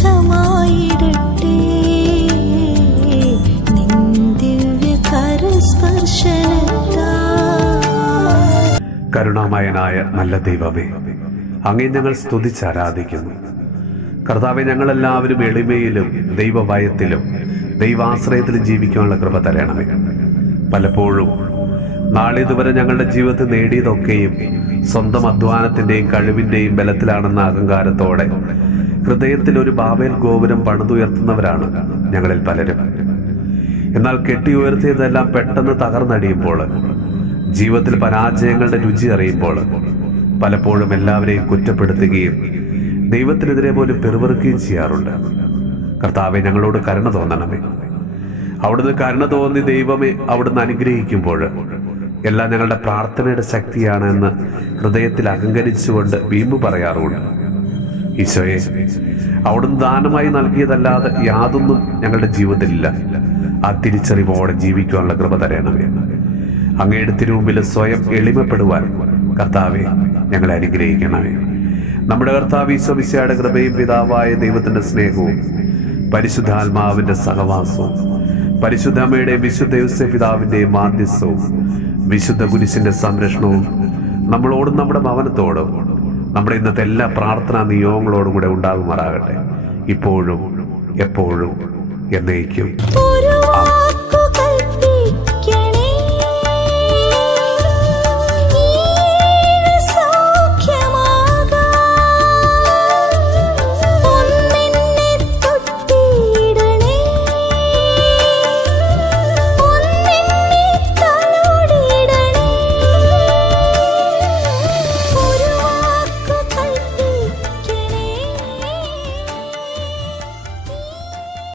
സുഖമായിടട്ടെ. നിൻ ദിവ്യ കരസ്പർശനത്താൽ. കരുണാമയനായ നല്ല ദൈവമേ, അങ്ങേ ഞങ്ങൾ സ്തുതിച്ചാരാധിക്കുന്നു. കർത്താവെ, ഞങ്ങളെല്ലാവരും എളിമയിലും ദൈവഭയത്തിലും ദൈവാശ്രയത്തിലും ജീവിക്കാനുള്ള കൃപ തരണമേ. പലപ്പോഴും നാളിതുവരെ ഞങ്ങളുടെ ജീവിതത്തിൽ നേടിയതൊക്കെയും സ്വന്തം അധ്വാനത്തിൻ്റെയും കഴിവിൻ്റെയും ബലത്തിലാണെന്ന അഹങ്കാരത്തോടെ ഹൃദയത്തിൽ ഒരു ബാബേൽ ഗോപുരം പണിതുയർത്തുന്നവരാണ് ഞങ്ങളിൽ പലരും. എന്നാൽ കെട്ടിയുയർത്തിയതെല്ലാം പെട്ടെന്ന് തകർന്നടിയുമ്പോൾ, ജീവിതത്തിൽ പരാജയങ്ങളുടെ രുചി അറിയുമ്പോൾ, പലപ്പോഴും എല്ലാവരെയും കുറ്റപ്പെടുത്തുകയും ദൈവത്തിനെതിരെ പോലും പെറുപെറുക്കുകയും ചെയ്യാറുണ്ട്. കർത്താവെ, ഞങ്ങളോട് കരുണ തോന്നണമേ. അവിടുന്ന് കരുണ തോന്നി ദൈവമേ അവിടുന്ന് അനുഗ്രഹിക്കുമ്പോൾ എല്ലാം ഞങ്ങളുടെ പ്രാർത്ഥനയുടെ ശക്തിയാണ് എന്ന് ഹൃദയത്തിൽ അഹങ്കരിച്ചുകൊണ്ട് വീമ്പ് പറയാറുണ്ട്. ഈശോയെ, അവിടുന്ന് ദാനമായി നൽകിയതല്ലാതെ യാതൊന്നും ഞങ്ങളുടെ ജീവിതത്തിലില്ല. ആ തിരിച്ചറിവോടെ ജീവിക്കാനുള്ള കൃപ തരണമേ. അങ്ങയുടെ തിരുമുമ്പിൽ സ്വയം എളിമപ്പെടുവാൻ കർത്താവെ ഞങ്ങളെ അനുഗ്രഹിക്കണമേ. നമ്മുടെ കർത്താവ് ഈശോ മിശിഹായുടെ കൃപയും പിതാവായ ദൈവത്തിന്റെ സ്നേഹവും പരിശുദ്ധാത്മാവിന്റെ സഹവാസവും പരിശുദ്ധ അമ്മയുടെ വിശുദ്ധ യോസേപ്പ് പിതാവിന്റെയും മാധ്യസ്ഥവും വിശുദ്ധ കുരിശിന്റെ സംരക്ഷണവും നമ്മളോടും നമ്മുടെ ഭവനത്തോടും നമ്മുടെ ഇന്നത്തെ എല്ലാ പ്രാർത്ഥനാ നിയോഗങ്ങളോടും കൂടെ ഉണ്ടാകുമാറാകട്ടെ, ഇപ്പോഴും എപ്പോഴും എന്നേക്കും.